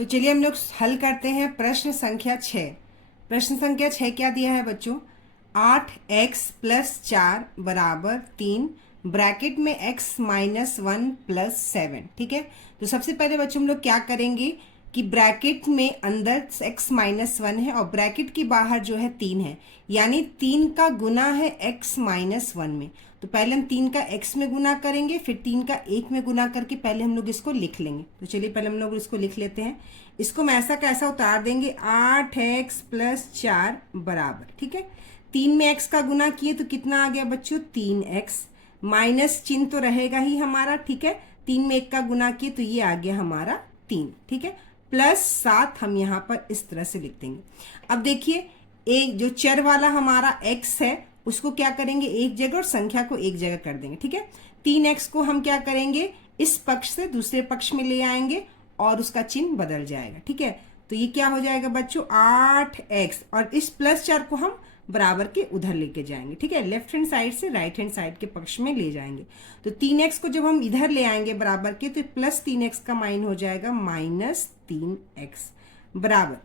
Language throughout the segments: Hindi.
तो चलिए हम लोग हल करते हैं प्रश्न संख्या 6। प्रश्न संख्या 6 क्या दिया है बच्चों? 8x+4 बराबर 3 ब्रैकेट में x-1+7। ठीक है, तो सबसे पहले बच्चों हम लोग क्या करेंगे कि ब्रैकेट में अंदर x-1 है और ब्रैकेट के बाहर जो है 3 है, यानी 3 का गुना है x-1 में। तो पहले हम 3 का x में गुना करेंगे, फिर 3 का 1 में गुना करके पहले हम लोग इसको लिख लेंगे। तो चलिए पहले हम लोग इसको लिख लेते हैं। इसको हम ऐसा कैसा उतार देंगे, 8x+4 बराबर, ठीक है, 3 में x का गुना किए तो कितना आ गया बच्चों? 3x, माइनस चिन्ह तो रहेगा ही हमारा, ठीक है, 3 में 1 का गुना किए तो ये आ गया हमारा 3, ठीक है, +7 हम यहाँ पर इस तरह से लिख देंगे। अब देखिए, एक जो चर वाला हमारा x है उसको क्या करेंगे, एक जगह और संख्या को एक जगह कर देंगे, ठीक है। 3x को हम क्या करेंगे, इस पक्ष से दूसरे पक्ष में ले आएंगे और उसका चिन्ह बदल जाएगा, ठीक है। तो ये क्या हो जाएगा बच्चों, 8x, और इस +4 को हम बराबर के उधर लेके जाएंगे, ठीक है, लेफ्ट हैंड साइड से राइट हैंड साइड के पक्ष में ले जाएंगे। तो 3x को जब हम इधर ले आएंगे बराबर के, तो +3x का माइन हो जाएगा -3x बराबर।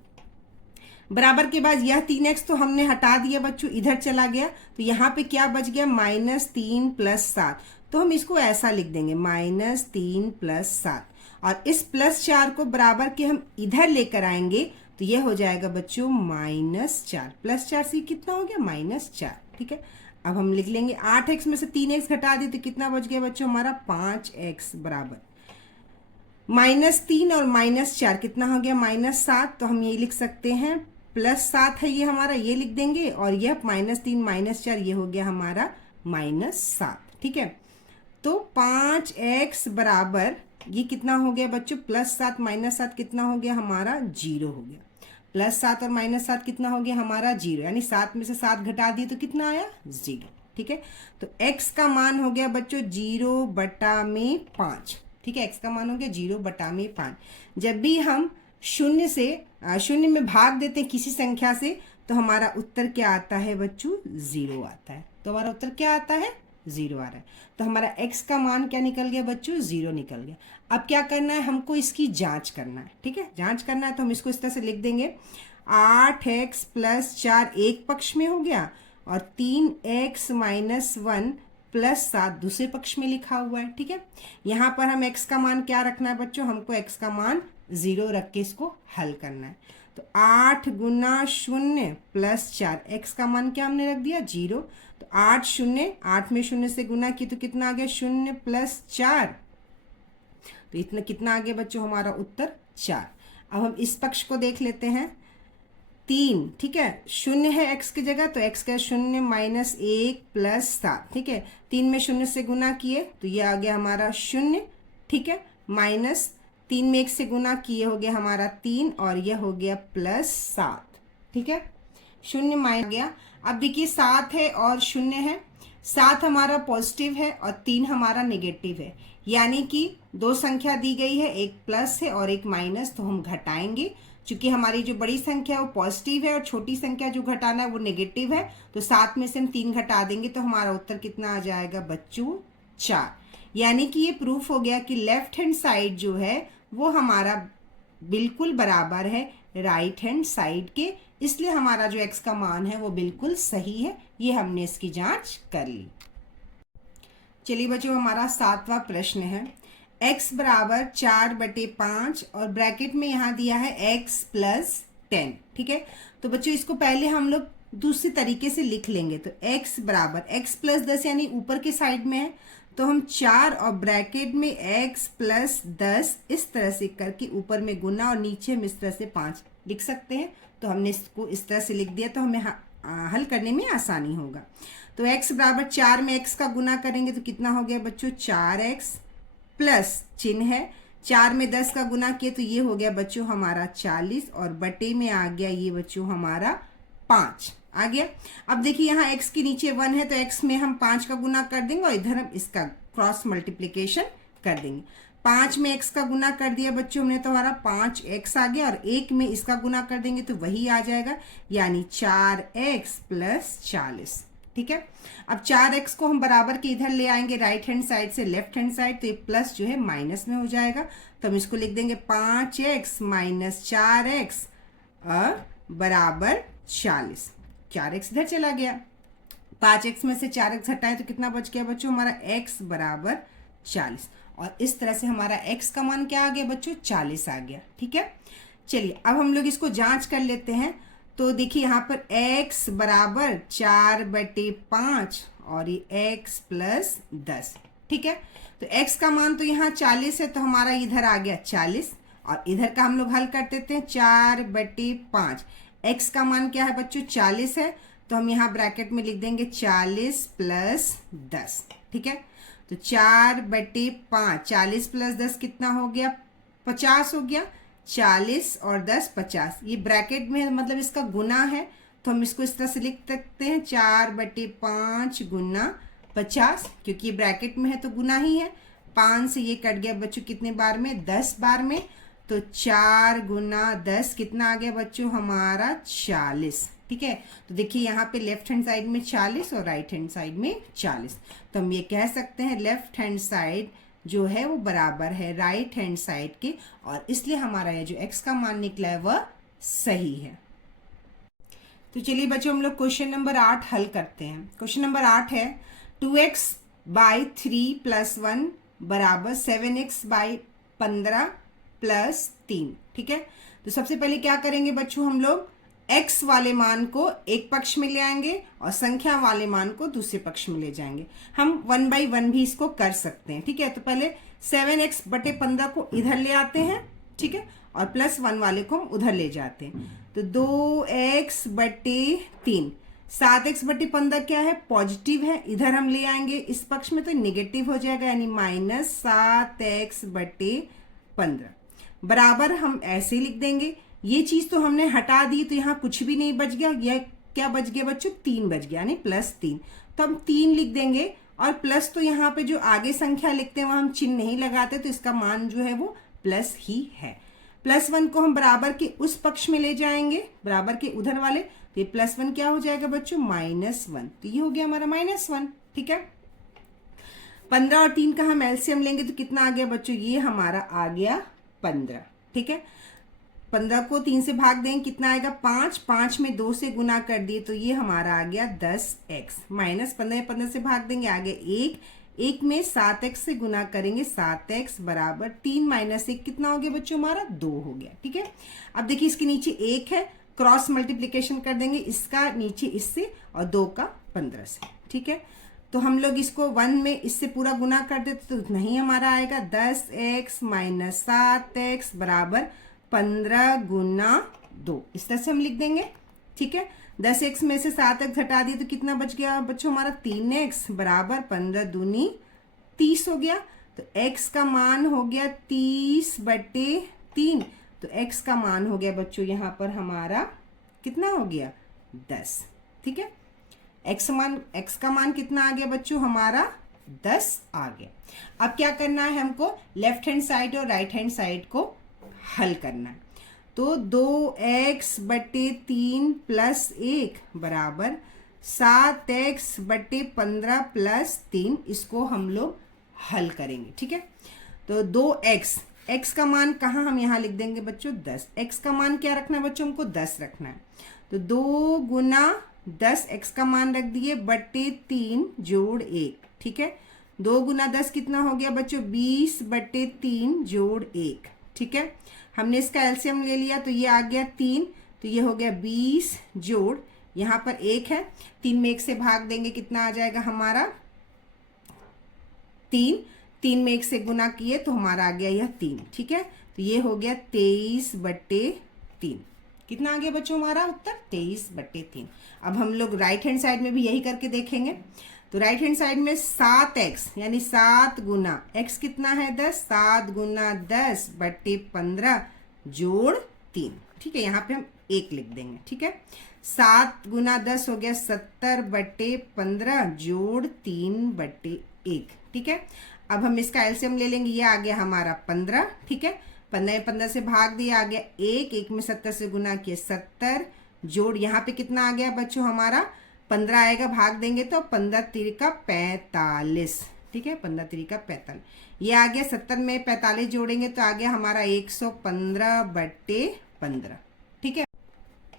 बराबर के बाद यह 3x तो हमने हटा दिया बच्चों, इधर चला गया, तो यहाँ पे क्या बच गया, -3 + 7। तो हम इसको ऐसा लिख देंगे, -3 + 7, और इस +4 को बराबर के हम इधर लेकर आएंगे तो यह हो जाएगा बच्चों -4, +4 से कितना हो गया, -4, ठीक है। अब हम लिख लेंगे 8x में से 3x घटा दी तो कितना बच गया बच्चों हमारा, 5x बराबर -3 और -4 कितना हो गया, -7। तो हम ये लिख सकते हैं, +7 है ये हमारा, ये लिख देंगे, और यह -3 -4 ये हो गया हमारा -7, ठीक है। तो 5x बराबर ये कितना हो गया बच्चों, +7 -7 कितना हो गया हमारा, 0 हो गया। +7 और -7 कितना हो गया हमारा, 0, यानी 7 में से 7 घटा दिए तो कितना आया, 0, ठीक है। तो x का मान हो गया बच्चों 0/5, ठीक है, x का मान हो गया 0/5। जब भी हम शून्य से शून्य में भाग देते हैं किसी संख्या से तो हमारा उत्तर क्या आता है बच्चों, 0 आता है। तो हमारा उत्तर क्या आता है, 0 आ रहा है। तो हमारा x का मान क्या निकल गया बच्चों, 0 निकल गया। अब क्या करना है, हमको इसकी जांच करना है, ठीक है, जांच करना है। तो हम इसको इस तरह से लिख देंगे, 8x+4 एक पक्ष में हो गया और 3x - 1 +7 दूसरे पक्ष में लिखा हुआ है, ठीक है। यहाँ पर हम x का मान क्या रखना है बच्चों, हमको x का मान 0 रख के इसको हल करना है। तो 8 × 0 + 4, x का मान क्या हमने रख दिया, 0। तो 8 में 0 से गुना की तो कितना आ गया, 0 + 4, तो इतना कितना आ गया बच्चों हमारा उत्तर 4। अब हम इस पक्ष को देख लेते हैं, 3, ठीक है, 0 है x की जगह तो x का 0 - 1 + 7, ठीक है, 3 में 0 से गुना किए तो ये आ गया हमारा 0, ठीक है, माइनस 3 में 1 से गुना किए हो गया हमारा 3 और यह हो गया +7, ठीक है, 0 माइनस गया। अब देखिए 7 है और 0 है, 7 हमारा पॉजिटिव है और 3 हमारा नेगेटिव है, यानी कि दो संख्या दी गई है, एक प्लस है और एक माइनस, तो हम घटाएंगे। चूंकि हमारी जो बड़ी संख्या है वो पॉजिटिव है और छोटी संख्या जो घटाना है वो नेगेटिव है, तो 7 में से हम 3 घटा देंगे तो हमारा उत्तर कितना आ जाएगा बच्चों, 4। यानी कि ये प्रूफ हो गया कि लेफ्ट हैंड साइड जो है वो हमारा बिल्कुल बराबर है राइट हैंड साइड के, इसलिए हमारा जो x का मान है वो बिल्कुल सही है। ये हमने इसकी जांच कर ली। चलिए बच्चों, हमारा 7वां प्रश्न है, x बराबर 4/5 और ब्रैकेट में यहाँ दिया है x + 10, ठीक है। तो बच्चों इसको पहले हम लोग दूसरे तरीके से लिख लेंगे। तो x बराबर x + 10 यानी ऊपर के साइड में है, तो हम 4 और ब्रैकेट में x + 10 इस तरह से करके ऊपर में गुना और नीचे हम इस तरह से 5 लिख सकते हैं। तो हमने इसको इस तरह से लिख दिया तो हमें हल करने में आसानी होगा। तो x बराबर 4 में x का गुना करेंगे तो कितना हो गया बच्चों, 4x प्लस चिन्ह है, 4 में 10 का गुना किए तो ये हो गया बच्चों हमारा 40 और बटे में आ गया ये बच्चों हमारा 5 आ गया। अब देखिए यहाँ x के नीचे 1 है तो x में हम 5 का गुना कर देंगे और इधर हम इसका क्रॉस मल्टीप्लिकेशन कर देंगे। 5 में x का गुना कर दिया बच्चों हमने तो हमारा 5x आ गया, और 1 में इसका गुना कर देंगे तो वही आ जाएगा, यानी 4x + 40, ठीक है। अब 4x को हम बराबर के इधर ले आएंगे राइट हैंड साइड से लेफ्ट हैंड साइड, तो ये प्लस जो है माइनस में हो जाएगा। तो हम इसको लिख देंगे 5x माइनस 4x बराबर 40। 4x इधर चला गया, 5x में से 4x हटाए तो कितना बच गया बच्चों हमारा x बराबर 40। और इस तरह से हमारा x का मान क्या आ गया बच्चों 40 आ गया। ठीक है, चलिए अब हम लोग इसको जांच कर लेते हैं। तो देखिए यहाँ पर x बराबर 4/5 और ये x प्लस 10। ठीक है, तो x का मान तो यहाँ 40 है, तो हमारा इधर आ गया 40 और इधर का हम लोग हल कर देते हैं 4/5। x का मान क्या है बच्चों 40 है, तो हम यहाँ ब्रैकेट में लिख देंगे 40 प्लस 10। ठीक है, तो 4/5, 40 प्लस 10 कितना हो गया 50 हो गया। 40 और 10 50, ये ब्रैकेट में है मतलब इसका गुना है, तो हम इसको इस तरह से लिख सकते हैं 4/5 गुना 50, क्योंकि ये ब्रैकेट में है तो गुना ही है। 5 से ये कट गया बच्चों कितने बार में 10 बार में, तो 4 गुना 10 कितना आ गया बच्चों हमारा 40। ठीक है, तो देखिए यहाँ पे लेफ्ट हैंड साइड में 40 और राइट हैंड साइड में 40, तो हम ये कह सकते हैं लेफ्ट हैंड साइड जो है वो बराबर है राइट हैंड साइड के, और इसलिए हमारा ये जो x का मान निकला है वह सही है। तो चलिए बच्चों हम लोग क्वेश्चन नंबर 8 हल करते हैं। क्वेश्चन नंबर 8 है 2x/3 + 1 बराबर 7x/15 + 3। ठीक है, तो सबसे पहले क्या करेंगे बच्चों हम लोग x वाले मान को एक पक्ष में ले आएंगे और संख्या वाले मान को दूसरे पक्ष में ले जाएंगे। हम 1/1 भी इसको कर सकते हैं। ठीक है, तो पहले 7x/15 को इधर ले आते हैं। ठीक है, और +1 वाले को हम उधर ले जाते हैं, तो 2x/3। 7x/15 क्या है पॉजिटिव है, इधर हम ले आएंगे इस पक्ष में तो नेगेटिव हो जाएगा, यानी -7x/15 बराबर हम ऐसे लिख देंगे। ये चीज तो हमने हटा दी तो यहाँ कुछ भी नहीं बच गया, यह क्या बच गया बच्चों 3 बच गया, यानी +3, तो हम 3 लिख देंगे। और प्लस तो यहाँ पे जो आगे संख्या लिखते हैं वहां हम चिन्ह नहीं लगाते, तो इसका मान जो है वो प्लस ही है। +1 को हम बराबर के उस पक्ष में ले जाएंगे, बराबर के उधर वाले, तो ये +1 क्या हो जाएगा बच्चों -1, तो ये हो गया हमारा -1। ठीक है, 15 और 3 का हम एलसीएम लेंगे तो कितना आ गया बच्चों, ये हमारा आ गया 15। ठीक है, 15 को 3 से भाग देंगे कितना आएगा 5, 5 में 2 से गुना कर दिए तो ये हमारा आ गया 10x, -15 से भाग देंगे आ गया 1, 1 में 7x से गुना करेंगे 7x बराबर 3 - 1 कितना हो गया बच्चों हमारा 2 हो गया। ठीक है, अब देखिए इसके नीचे 1 है, क्रॉस मल्टीप्लीकेशन कर देंगे इसका नीचे इससे और 2 का 15 से। ठीक है, तो हम लोग इसको 1 में इससे पूरा गुना कर देते तो उतना ही हमारा आएगा 10x - 7x बराबर 15 गुना 2, इस तरह से हम लिख देंगे। ठीक है, 10x में से 7x घटा दिए तो कितना बच गया बच्चों हमारा 3x बराबर 15 दूनी 30 हो गया, तो x का मान हो गया 30/3, तो x का मान हो गया बच्चों यहाँ पर हमारा कितना हो गया 10। ठीक है, x का मान कितना आ गया बच्चों हमारा 10 आ गया। अब क्या करना है हमको लेफ्ट हैंड साइड और राइट हैंड साइड को हल करना है, तो 2x/3 + 1 बराबर 7x/15 + 3, इसको हम लोग हल करेंगे। ठीक है, तो 2x, x का मान कहाँ हम यहाँ लिख देंगे बच्चों 10, x का मान क्या रखना है बच्चों हमको 10 रखना है, तो 2 गुना 10 x का मान रख दिए /3 जोड़ 1। ठीक है, 2 गुना 10 कितना हो गया बच्चों 20/3 जोड़ 1। ठीक है, हमने इसका एलसीएम ले लिया तो ये आ गया 3, तो ये हो गया 20 जोड़ यहाँ पर 1 है, 3 में 1 से भाग देंगे कितना आ जाएगा हमारा 3, 3 में 1 से गुना किए तो हमारा आ गया यह 3। ठीक है, तो ये हो गया 23/3, कितना आ गया बच्चों हमारा उत्तर 23/3। अब हम लोग राइट हैंड साइड में भी यही करके देखेंगे, तो राइट हैंड साइड में 7x यानी 7 गुना x कितना है 10, 7 गुना 10/15 जोड़ 3। ठीक है, यहाँ पे हम 1 लिख देंगे। ठीक है, 7 गुना 10 हो गया 70/15 जोड़ 3/1। ठीक है, अब हम इसका एलसीएम ले लेंगे, ये आ गया हमारा 15। ठीक है, 15 से भाग दिया आ गया 1, 1 में 70 से गुना किया 70 जोड़ यहाँ पे कितना आ गया बच्चों हमारा 15 आएगा, भाग देंगे तो 15 × 3 = 45। ठीक है, 15 3 45, ये आ गया 70 में 45 जोड़ेंगे तो आ गया हमारा 115/15, ठीक है।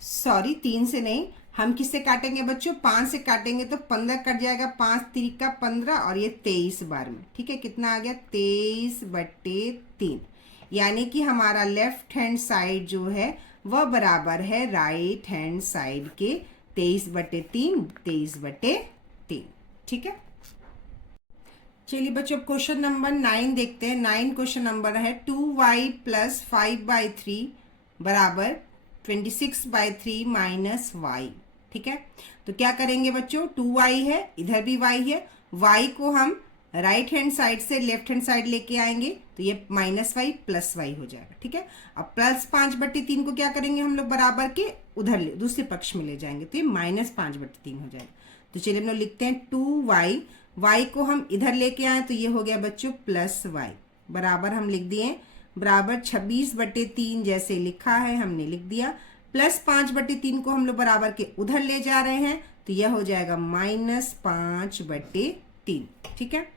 सॉरी 3 से नहीं, हम किससे काटेंगे बच्चों, 5 से काटेंगे तो 15 कट जाएगा, 5 3 15 और ये 23 बार में, ठीक है। कितना आ गया 23/3, यानी कि हमारा लेफ्ट हैंड साइड जो है वह बराबर है राइट हैंड साइड के 23/3, 23/3, ठीक है। चलिए बच्चों क्वेश्चन नंबर 9 देखते हैं। 9 क्वेश्चन नंबर है 2y + 5/3 बराबर 26/3 माइनस y, ठीक है। तो क्या करेंगे बच्चों, 2y है, इधर भी y है, y को हम राइट हैंड साइड से लेफ्ट हैंड साइड लेके आएंगे तो ये -y + y हो जाएगा, ठीक है। अब +5/3 को क्या करेंगे हम लोग, बराबर के उधर दूसरे पक्ष में ले जाएंगे तो ये -5/3 हो जाएगा। तो चलिए हम लोग लिखते हैं 2y, y को हम इधर लेके आए तो ये हो गया बच्चों +y, बराबर हम लिख दिए बराबर 26/3 जैसे लिखा है हमने लिख दिया, +5/3 को हम लोग बराबर के उधर ले जा रहे हैं तो यह हो जाएगा -5/3, ठीक है।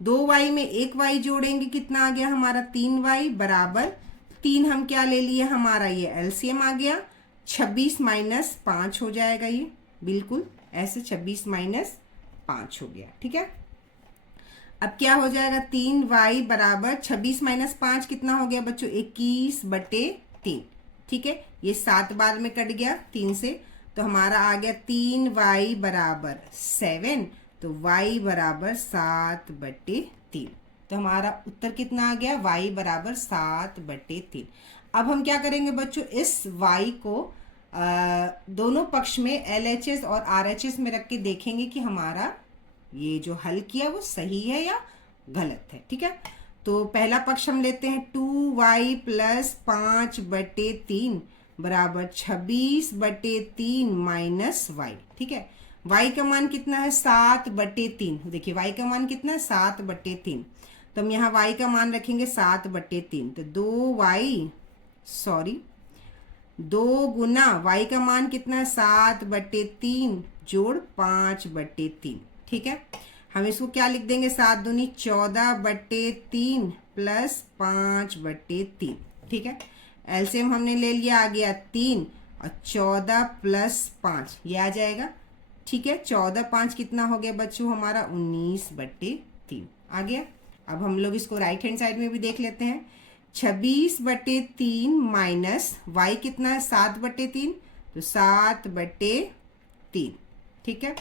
2y में 1y जोड़ेंगे, कितना आ गया हमारा 3y बराबर 3, हम क्या ले लिए, हमारा ये एलसीएम आ गया, 26 - 5 हो जाएगा, ये बिल्कुल ऐसे 26 - 5 हो गया, ठीक है। अब क्या हो जाएगा 3y बराबर 26 - 5 कितना हो गया बच्चों 21/3, ठीक है। ये 7 बार में कट गया 3 से, तो हमारा आ गया 3y बराबर 7, तो y बराबर 7/3, तो हमारा उत्तर कितना आ गया, y बराबर 7/3। अब हम क्या करेंगे बच्चों, इस y को दोनों पक्ष में LHS और RHS में रख के देखेंगे कि हमारा ये जो हल किया वो सही है या गलत है, ठीक है। तो पहला पक्ष हम लेते हैं 2y + 5/3 बराबर 26/3 माइनस y, ठीक है। y का मान कितना है 7/3, देखिए y का मान कितना है 7/3, तो हम यहाँ y का मान रखेंगे 7/3, तो 2 गुना y का मान कितना है 7/3 जोड़ 5/3, ठीक है। हम इसको क्या लिख देंगे, 7 दूनी 14/3 + 5/3, ठीक है। एलसीएम हमने ले लिया, आ गया 3 और 14 + 5 ये आ जाएगा, ठीक है। 14 5 कितना हो गया बच्चों हमारा 19/3 आ गया। अब हम लोग इसको राइट हैंड साइड में भी देख लेते हैं, 26/3 माइनस y कितना है 7/3, तो 7/3, ठीक है।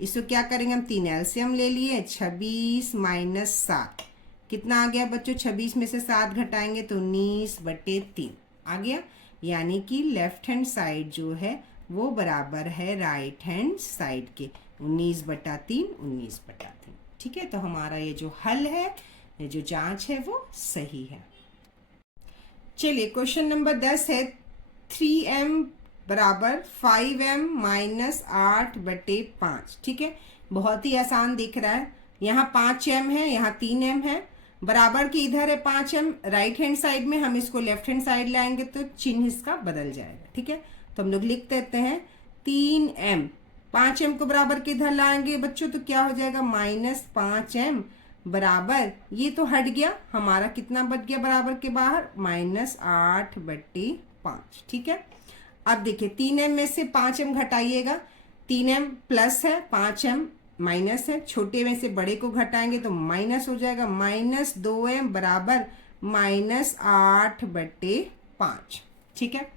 इसको क्या करेंगे हम, 3 एलसीएम ले लिए, 26 - 7 कितना आ गया बच्चों, 26 में से 7 घटाएंगे तो 19/3 आ गया, यानी कि लेफ्ट हैंड साइड जो है वो बराबर है राइट हैंड साइड के 19/3, 19/3, ठीक है। तो हमारा ये जो हल है, ये जो जांच है वो सही है। चलिए क्वेश्चन नंबर 10 है 3m बराबर 5m - 8/5, ठीक है। बहुत ही आसान दिख रहा है, यहाँ 5m है, यहाँ 3m है, बराबर की इधर है 5m, राइट हैंड साइड में हम इसको लेफ्ट हैंड साइड लाएंगे तो चिन्ह इसका बदल जाएगा, ठीक है। तो हम लोग लिख देते हैं 3m, 5m को बराबर के इधर लाएंगे बच्चों तो क्या हो जाएगा -5m बराबर, ये तो हट गया, हमारा कितना बच गया बराबर के बाहर -8/5, ठीक है। अब देखिए 3m में से 5m घटाइएगा, 3m प्लस है 5m माइनस है, छोटे में से बड़े को घटाएंगे तो माइनस हो जाएगा, -2m बराबर -8/5, ठीक है।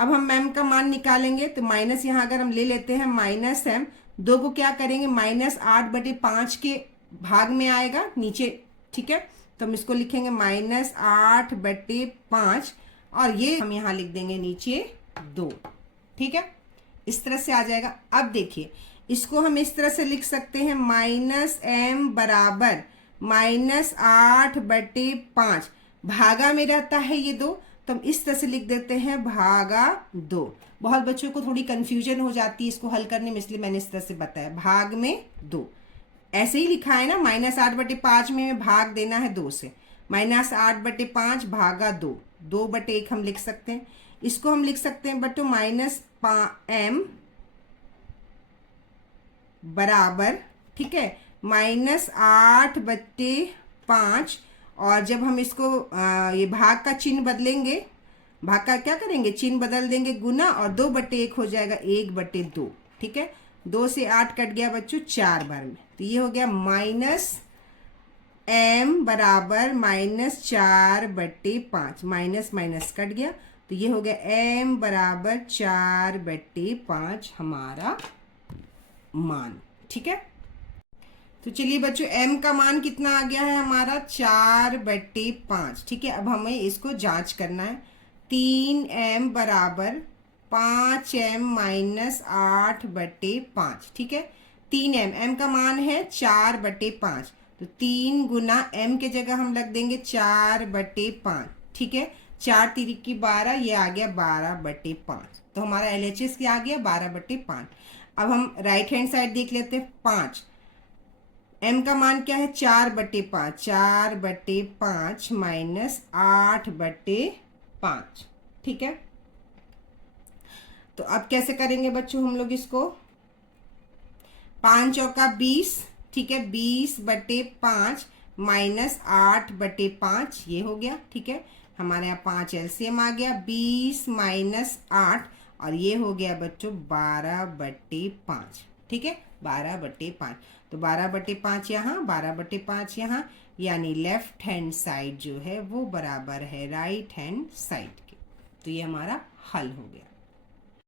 अब हम m का मान निकालेंगे तो माइनस यहाँ अगर हम ले लेते हैं -m, 2 को क्या करेंगे -8/5 के भाग में आएगा नीचे, ठीक है। तो हम इसको लिखेंगे -8/5 और ये हम यहाँ लिख देंगे नीचे 2, ठीक है। इस तरह से आ जाएगा। अब देखिए इसको हम इस तरह से लिख सकते हैं -m बराबर -8/5, भागा में रहता है ये 2 तो हम इस तरह से लिख देते हैं भागा 2। बहुत बच्चों को थोड़ी कंफ्यूजन हो जाती है इसको हल करने में, इसलिए मैंने इस तरह से बताया भाग में 2, ऐसे ही लिखा है ना, -8/5 में भाग देना है 2 से, -8/5 भागा 2, 2/1 हम लिख सकते हैं। इसको हम लिख सकते हैं बच्चों -m बराबर, ठीक है, -8/5। और जब हम इसको ये भाग का चिन्ह बदलेंगे, भाग का क्या करेंगे, चिन्ह बदल देंगे गुना, और 2/1 हो जाएगा 1/2। ठीक है, 2 से 8 कट गया बच्चों 4 बार में, तो ये हो गया -m बराबर -4/5। माइनस माइनस कट गया, तो ये हो गया m बराबर 4/5 हमारा मान। ठीक है, तो चलिए बच्चों m का मान कितना आ गया है हमारा 4/5। ठीक है, अब हमें इसको जांच करना है। 3m बराबर 5m माइनस 8/5। ठीक है, 3m का मान है 4/5, तो 3 गुना m के जगह हम रख देंगे 4/5। ठीक है, 4 तिरिकी 12, ये आ गया 12/5, तो हमारा LHS क्या आ गया 12/5। अब हम राइट हैंड साइड देख लेते हैं। 5 m का मान क्या है 4/5, 4/5 माइनस 8/5। ठीक है, तो अब कैसे करेंगे बच्चों हम लोग इसको, 5 चौका 20। ठीक है, 20/5 माइनस 8/5, ये हो गया। ठीक है, हमारे यहाँ 5 LCM आ गया, 20 माइनस 8, और ये हो गया बच्चों 12/5। ठीक है, 12/5, तो 12/5 यहाँ, 12/5 यहाँ, यानी लेफ्ट हैंड साइड जो है वो बराबर है राइट हैंड साइड के। तो ये हमारा हल हो गया।